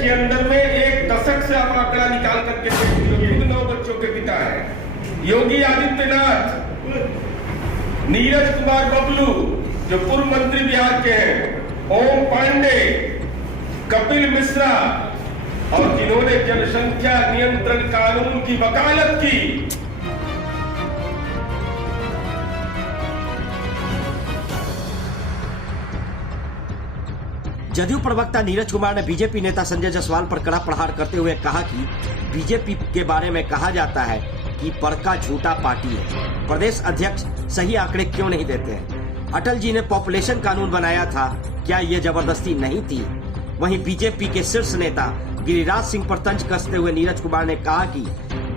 के अंदर में एक दशक से आप आंकड़ा निकाल करके देखिए, 9 बच्चों के पिता है योगी आदित्यनाथ, नीरज कुमार बबलू जो पूर्व मंत्री बिहार के हैं, ओम पांडे, कपिल मिश्रा, और जिन्होंने जनसंख्या नियंत्रण कानून की वकालत की। जदयू प्रवक्ता नीरज कुमार ने बीजेपी नेता संजय जायसवाल पर कड़ा प्रहार करते हुए कहा कि बीजेपी के बारे में कहा जाता है कि बड़का झूठा पार्टी है, प्रदेश अध्यक्ष सही आंकड़े क्यों नहीं देते हैं? अटल जी ने पॉपुलेशन कानून बनाया था, क्या ये जबरदस्ती नहीं थी? वहीं बीजेपी के शीर्ष नेता गिरिराज सिंह पर तंज कसते हुए नीरज कुमार ने कहा कि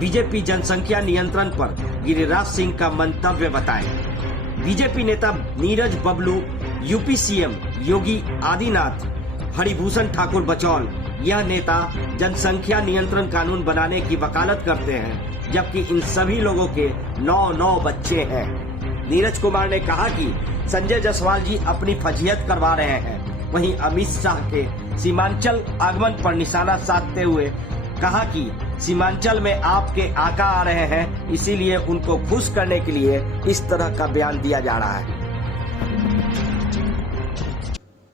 बीजेपी जनसंख्या नियंत्रण पर गिरिराज सिंह का मंतव्य बताए। बीजेपी नेता नीरज बबलू, यूपी सीएम योगी आदित्यनाथ, हरिभूषण ठाकुर बचौल, यह नेता जनसंख्या नियंत्रण कानून बनाने की वकालत करते हैं, जबकि इन सभी लोगों के 9 बच्चे हैं। नीरज कुमार ने कहा कि संजय जायसवाल जी अपनी फजीहत करवा रहे हैं। वहीं अमित शाह के सीमांचल आगमन पर निशाना साधते हुए कहा कि सीमांचल में आपके आका आ रहे हैं, इसीलिए उनको खुश करने के लिए इस तरह का बयान दिया जा रहा है।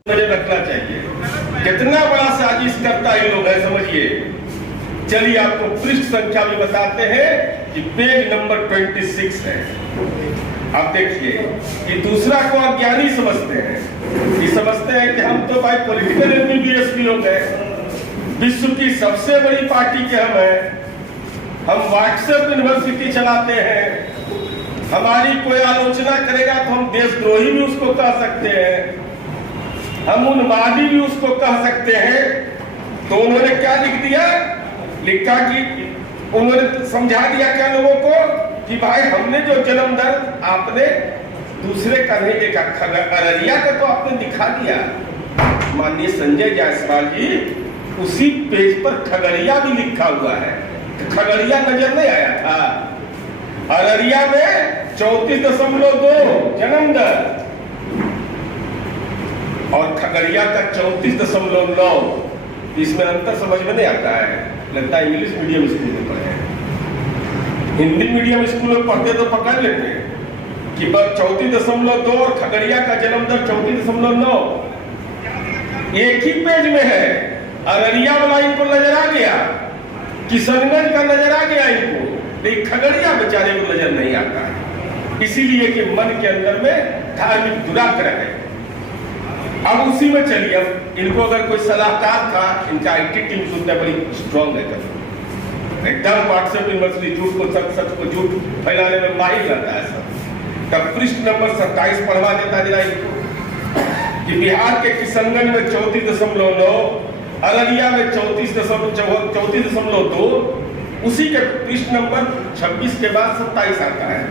मुझे रखना चाहिए कितना बड़ा साजिश करता है लोग है, समझिए। चलिए आपको पृष्ठ संख्या भी बताते हैं कि पेज नंबर 26 है। आप देखिए कि दूसरा को अज्ञानी समझते हैं, ये समझते हैं कि हम तो भाई पॉलिटिकल एमबीबीएस भी लोग हैं, विश्व की सबसे बड़ी पार्टी के हम व्हाट्सएप यूनिवर्सिटी चलाते हैं, हमारी कोई आलोचना करेगा तो हम देशद्रोही भी उसको कह सकते हैं, हम उन्मादी भी उसको कह सकते हैं। तो उन्होंने क्या लिख दिया, लिखा कि उन्होंने समझा दिया क्या लोगों को कि भाई हमने जो जन्म दर आपने दूसरे का नहीं देखा, अररिया का तो आपने दिखा दिया। माननीय संजय जायसवाल जी, उसी पेज पर खगड़िया भी लिखा हुआ है, खगड़िया नजर नहीं आया था? अररिया में 34.2 जन्म दर और खगड़िया का 34.9, इसमें अंतर समझ में नहीं आता है। लगता है इंग्लिश मीडियम स्कूल में पढ़े हैं, हिंदी मीडियम स्कूल में पढ़ते तो पकड़ लेते हैं कि 34.2 और खगड़िया का जन्म दर 34.9 एक ही पेज में है। अररिया वाला इनको नजर आ गया, किशनगंज का नजर आ गया इनको, लेकिन खगड़िया बेचारे को नजर नहीं आता है, इसीलिए कि मन के अंदर में धार्मिक दुराग्रह है। अब उसी में चलिए, अब इनको अगर कोई सलाहकार था, इनका आईटी टीम सुनते बड़ी स्ट्रॉन्ग है, एकदम व्हाट्सएप यूनिवर्सिटी झूठ को सच को झूठ फैलाने में माहिर रहता है सब। तब पृष्ठ नंबर 27 पढ़वा देता जरा इनको कि बिहार के किशनगंज में 34.9, अररिया में 34.2, उसी के पृष्ठ नंबर 26 के बाद 27 आता है।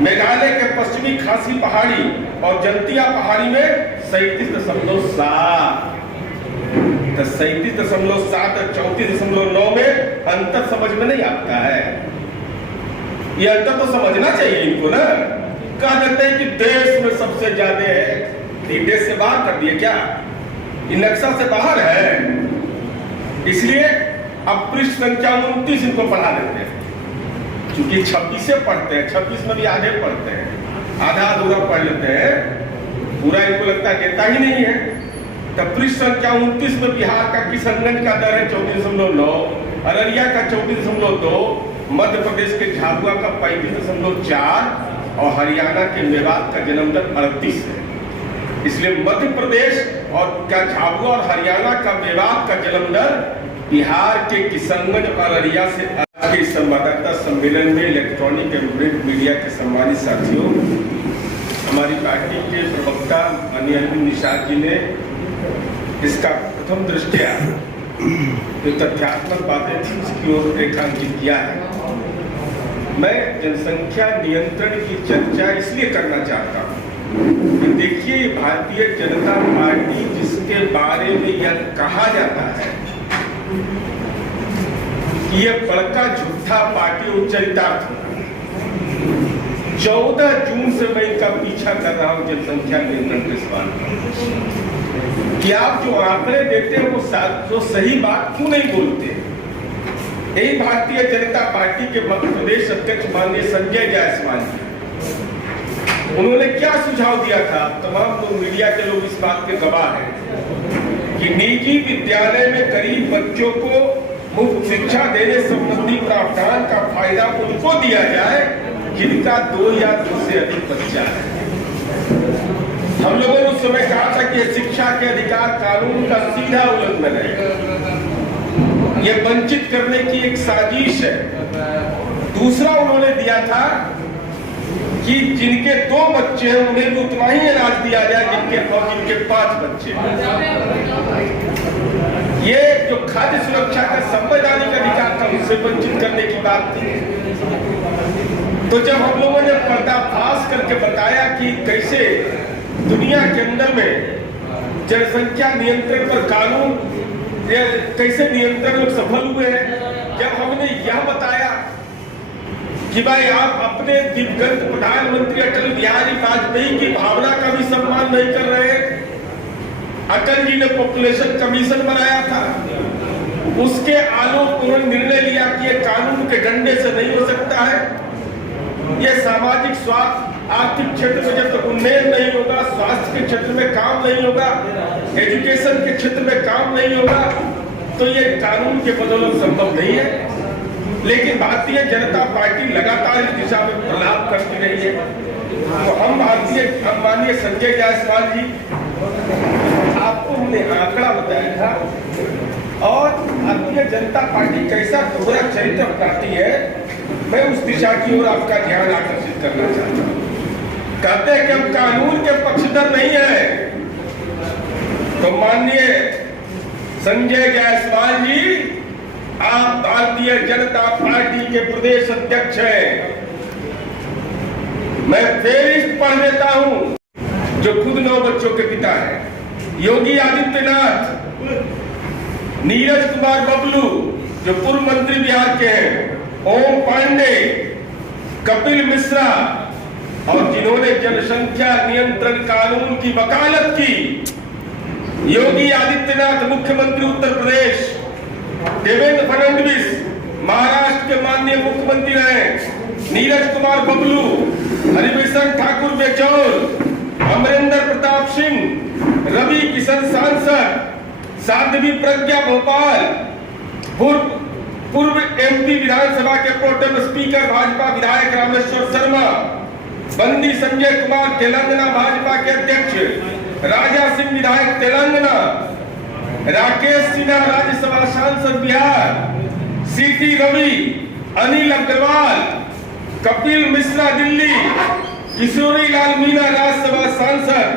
मेघालय के पश्चिमी खासी पहाड़ी और जंतिया पहाड़ी में 37.7, तो 37.7 और 34.9 में अंतर समझ में नहीं आता है। ये अंतर तो समझना चाहिए इनको ना। कह देते हैं कि देश में सबसे ज्यादा है, देश से बाहर कर दिए क्या? ये नक्शा से बाहर है, इसलिए अब पृष्ठ संख्या 29 इनको पढ़ा देते हैं, क्योंकि 26 से पढ़ते हैं, 26 में भी आधे पढ़ते हैं, आधा अधूरा पढ़ लेते हैं, पूरा इनको लगता है देता ही नहीं है। तब पृष्ठ संख्या 29 में बिहार का किशनगंज का दर है 34.9, अररिया का 34.2, मध्य प्रदेश के झाबुआ का 35.4 और हरियाणा के मेवात का जन्म दर 38 है। इसलिए मध्य प्रदेश और का झाबुआ और हरियाणा का मेवात का जन्म दर बिहार के किशनगंज और अररिया से। आज के संवाददाता सम्मेलन में इलेक्ट्रॉनिक एवं प्रिंट मीडिया के सम्मानित साथियों, हमारी पार्टी के प्रवक्ता माननीय अरविंद निषाद जी ने इसका प्रथम दृष्टया जो तथ्यात्मक बातें थी उसकी ओर रेखांकित किया है। मैं जनसंख्या नियंत्रण की चर्चा इसलिए करना चाहता हूँ कि देखिए, भारतीय जनता पार्टी जिसके बारे में यह कहा जाता है कि यह बड़का झूठा पार्टी उच्चरितार्थ होगा, 14 जून से मैं इनका पीछा कर रहा हूं जनसंख्या नियंत्रण के सवाल पर। कि आप जो आंकड़े देते हैं वो सही बात क्यों नहीं बोलते। यही भारतीय जनता पार्टी के प्रदेश अध्यक्ष माननीय संजय जायसवाल जी, उन्होंने क्या सुझाव दिया था। तमाम लोग, मीडिया के लोग इस बात के गवाह हैं कि निजी विद्यालय में गरीब बच्चों को मुफ्त शिक्षा देने संबंधी प्रावधान का फायदा उनको दिया जाए जिनका 2 या 2 से अधिक बच्चा है। हम लोगों ने उस समय कहा था कि शिक्षा के अधिकार कानून का सीधा उल्लंघन है, यह वंचित करने की एक साजिश है। दूसरा उन्होंने दिया था कि जिनके 2 बच्चे हैं उन्हें भी उतना ही अनाज दिया जाए जिनके 5 बच्चे हैं। ये जो खाद्य सुरक्षा का संवैधानिक अधिकार था उससे वंचित करने की बात थी। तो जब हम लोगों ने पर्दाफाश करके बताया कि कैसे दुनिया के अंदर में जनसंख्या नियंत्रण पर कानून कैसे नियंत्रण लोग सफल हुए हैं, जब हमने यह बताया कि भाई आप अपने दिवंगत प्रधानमंत्री अटल बिहारी वाजपेयी की भावना का भी सम्मान नहीं कर रहे। अटल जी ने पॉपुलेशन कमीशन बनाया था, उसके आलोक उन्होंने निर्णय लिया कि ये कानून के डंडे से नहीं हो सकता है। ये सामाजिक स्वास्थ्य आर्थिक क्षेत्र में जब तक उन्नयन नहीं होगा, स्वास्थ्य के क्षेत्र में काम नहीं होगा, एजुकेशन के क्षेत्र में काम नहीं होगा, तो ये कानून के बदौलत संभव नहीं है। लेकिन भारतीय जनता पार्टी लगातार इस दिशा में प्रलाप करती रही है। तो हम माननीय संजय जायसवाल जी, आपको हमने आंकड़ा बताया था और भारतीय जनता पार्टी कैसा दोहरा चरित्र अपनाती है, मैं उस दिशा की ओर आपका ध्यान आकर्षित करना चाहता हूँ। कहते हैं कि हम कानून के पक्षधर नहीं है, तो माननीय संजय जायसवाल जी, आप भारतीय जनता पार्टी के प्रदेश अध्यक्ष हैं। मैं फेरिस्त पढ़ देता हूं जो खुद 9 बच्चों के पिता हैं। योगी आदित्यनाथ, नीरज कुमार बबलू जो पूर्व मंत्री बिहार के हैं, ओम पांडे, कपिल मिश्रा, और जिन्होंने जनसंख्या नियंत्रण कानून की वकालत की, योगी आदित्यनाथ मुख्यमंत्री उत्तर प्रदेश, देवेंद्र फडणवीस महाराष्ट्र के माननीय मुख्यमंत्री रहे, नीरज कुमार बबलू, हरिभूषण ठाकुर बेचौल, अमरेंद्र प्रताप सिंह, रवि किशन सांसद, साध्वी प्रज्ञा भोपाल, पूर्व एमपी विधानसभा के प्रोटेम स्पीकर भाजपा विधायक रामेश्वर शर्मा, बंदी संजय कुमार तेलंगाना भाजपा के अध्यक्ष, राजा सिंह विधायक तेलंगाना, राकेश सिन्हा राज्यसभा सांसद बिहार, सीटी रवि, अनिल अग्रवाल, कपिल मिश्रा दिल्ली, किशोरी लाल मीणा राज्यसभा सांसद,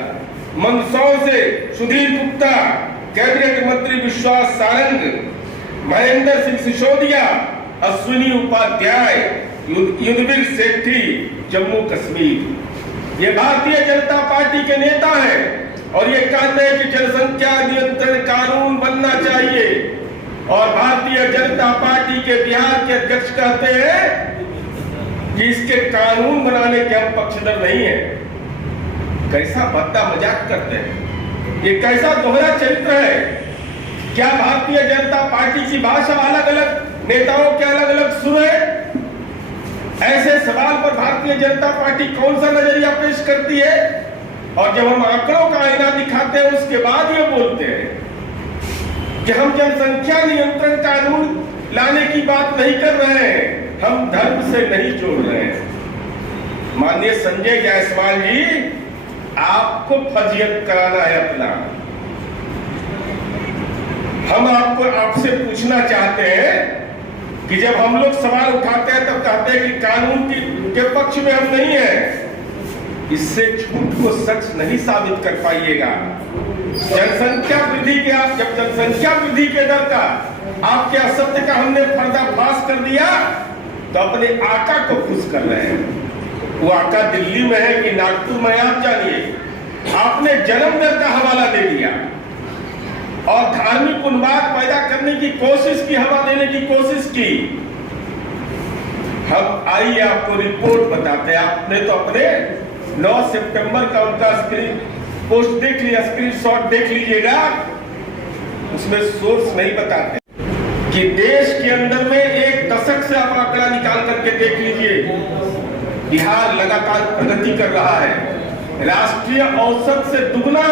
मंदसौर से सुधीर गुप्ता, कैबिनेट मंत्री विश्वास सारंग, महेंद्र सिंह सिसोदिया, अश्विनी उपाध्याय, युद्धवीर सेठी, जम्मू कश्मीर। ये भारतीय जनता पार्टी के नेता हैं और ये कहते हैं कि जनसंख्या नियंत्रण कानून बनना चाहिए, और भारतीय जनता पार्टी के बिहार के अध्यक्ष कहते हैं कि इसके कानून बनाने के हम पक्षधर नहीं है। कैसा भद्दा मजाक करते हैं, ये कैसा दोहरा चरित्र है। क्या भारतीय जनता पार्टी की भाषा अलग अलग नेताओं के अलग अलग सुर है? ऐसे सवाल पर भारतीय जनता पार्टी कौन सा नजरिया पेश करती है? और जब हम आंकड़ों का आईना दिखाते हैं उसके बाद ये बोलते हैं कि हम जनसंख्या नियंत्रण कानून लाने की बात नहीं कर रहे हैं, हम धर्म से नहीं जोड़ रहे हैं। माननीय संजय जायसवाल जी, आपको फर्जियत कराना है अपना। हम आपसे पूछना चाहते हैं कि जब हम लोग सवाल उठाते हैं तब कहते हैं कि कानून के पक्ष में हम नहीं है। इससे झूठ को सच नहीं साबित कर पाइएगा। जनसंख्या वृद्धि के जब जनसंख्या वृद्धि के दर का आपके असत्य का हमने पर्दाफाश कर दिया तो अपने आका को खुश कर रहे हैं। वो आका दिल्ली में है कि नागपुर में, आप जानिए। आपने जन्म दर का हवाला दे दिया और धार्मिक उन्माद पैदा करने की कोशिश की, हवा देने की कोशिश की। हम आइए आपको रिपोर्ट बताते हैं। आपने तो अपने 9 सितंबर का उनका स्क्रीन पोस्ट देख लीजिए, स्क्रीनशॉट देख लीजिएगा, उसमें सोर्स नहीं बताते कि देश के अंदर में एक दशक से आप आंकड़ा निकाल करके देख लीजिए, बिहार लगातार प्रगति कर रहा है, राष्ट्रीय औसत से दुगना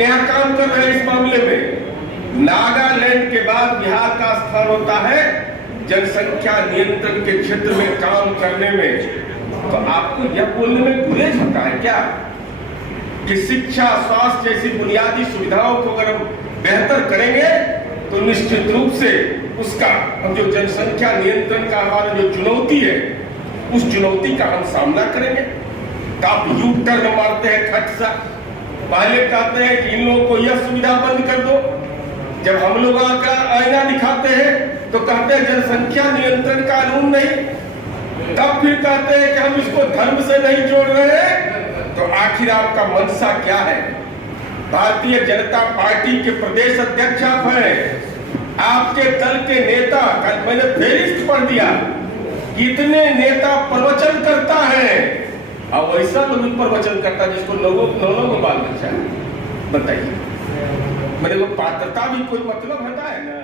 यहाँ काम कर रहे हैं। इस मामले में नागालैंड के बाद बिहार का स्थान होता है जनसंख्या नियंत्रण के क्षेत्र में काम करने में। तो आपको यह बोलने में गुरेज होता है क्या कि शिक्षा, स्वास्थ्य जैसी बुनियादी सुविधाओं को अगर हम बेहतर करेंगे तो निश्चित रूप से उसका हम जो जनसंख्या नियंत्रण का हमारा जो चुनौती है, उस चुनौती का हम सामना करेंगे। तो आप यू टर्न मारते हैं खट सा, पहले कहते हैं कि इन लोगों को यह सुविधा बंद कर दो, जब हम लोग आकर आईना दिखाते हैं तो कहते हैं जनसंख्या नियंत्रण कानून नहीं, तब फिर कहते हैं कि हम इसको धर्म से नहीं जोड़ रहे हैं। तो आखिर आपका मंशा क्या है? भारतीय जनता पार्टी के प्रदेश अध्यक्ष आप हैं, आपके दल के नेता, कल मैंने फेरिस्त पढ़ दिया, कितने नेता प्रवचन करता है, और वैसा लोग प्रवचन करता जिसको लोगों को बाल बच्चा है। बताइए, मेरे को पात्रता भी कोई मतलब होता है ना?